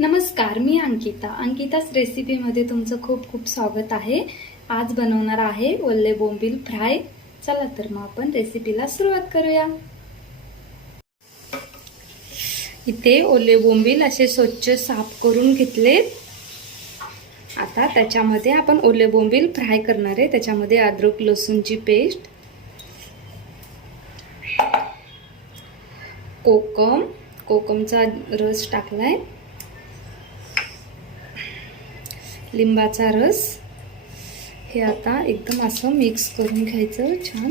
नमस्कार मी अंकिता. अंकिताच रेसिपीमध्ये तुमचं खूप खूप स्वागत आहे. आज बनवणार आहे ओले बोंबील फ्राय. चला तर मग आपण रेसिपीला सुरुवात करूया. इथे ओले बोंबील असे स्वच्छ साफ करून घेतलेत आता त्याच्यामध्ये आपण ओले बोंबील फ्राय करणार आहे. त्याच्यामध्ये अद्रक लसूणची पेस्ट कोकम. कोकमचा रस टाकलाय. लिंबाचा रस. हे आता एकदम असं मिक्स करून घ्यायचं छान.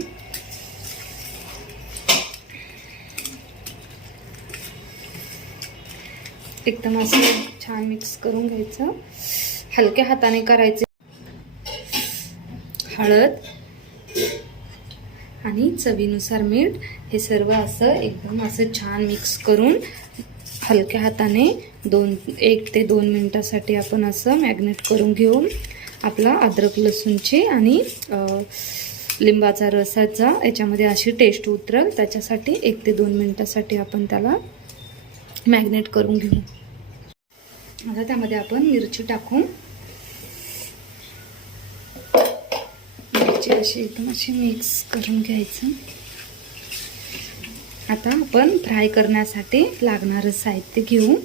एकदम असं छान मिक्स करून घ्यायचं. हलक्या हाताने करायचे. हळद आणि चवीनुसार मीठ. हे सर्व असं एकदम असं छान मिक्स करून हलक्या हाताने दोन एक ते दोन मिनटासाठी आपण असं मॅग्नेट करून घेऊन आपला अद्रक लसूणची आणि लिंबाचा रसाचा याच्यामध्ये अशी टेस्ट उतरल. त्याच्यासाठी एक ते दोन मिनटासाठी आपण त्याला मॅग्नेट करून घेऊ. आता त्यामध्ये आपण मिरची टाकू मिरची अशी एकदम अशी मिक्स करून घ्यायचं. आता आपण फ्राय करण्यासाठी लागणारं साहित्य घेऊ.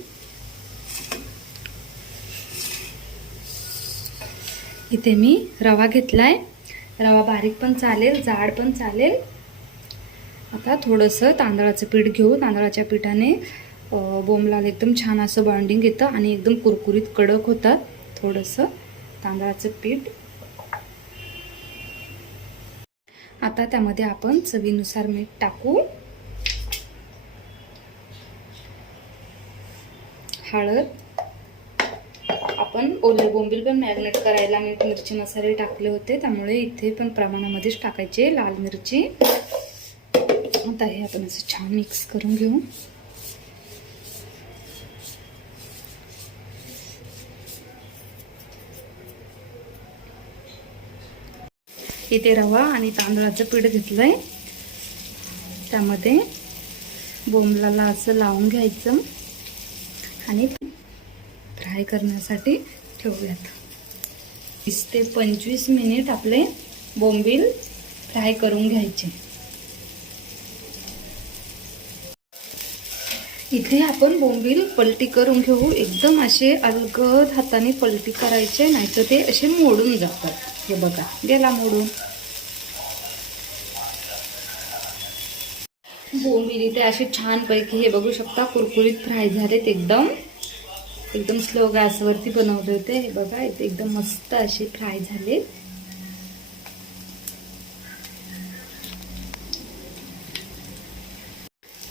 इथे मी रवा घेतलाय. रवा बारीक पण चालेल जाड पण चालेल. आता थोडंसं तांदळाचं पीठ घेऊ. तांदळाच्या पिठाने बोंबलाल एकदम छान असं बॉन्डिंग येतं आणि एकदम कुरकुरीत कडक होतात. थोडंसं तांदळाचं पीठ. आता त्यामध्ये आपण चवीनुसार मीठ टाकू. हळद. आपण ओले बोंबील पण मॅरिनेट करायला मी मिरची मसाले टाकले होते त्यामुळे इथे पण प्रमाणामध्येच टाकायचे लाल मिरची. आता हे आपण असं छान मिक्स करून घेऊ. इथे रवा आणि तांदळाचं पीठ घेतलंय. त्यामध्ये बोंबलाला असं लावून घ्यायचं. आणि फ्राय करण्यासाठी ठेवूयात. वीस ते पंचवीस मिनिट आपले बोंबील फ्राय करून घ्यायचे. इथे आपण बोंबील पलटी करून घेऊ. एकदम असे अलगद हाताने पलटी करायचे नाहीतर ते असे मोडून जातात. हे बघा गेला मोडून. बोंबील इथे असे छानपैकी हे बघू शकता कुरकुरीत फ्राय झालेत एकदम. एकदम स्लो गॅसवरती बनवले होते हे बघा इथे एकदम मस्त असे फ्राय झाले.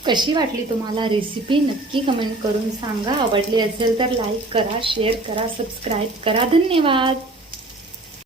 कशी वाटली तुम्हाला रेसिपी? नक्की कमेंट करून सांगा. आवडली असेल तर लाईक करा शेअर करा सबस्क्राईब करा. धन्यवाद!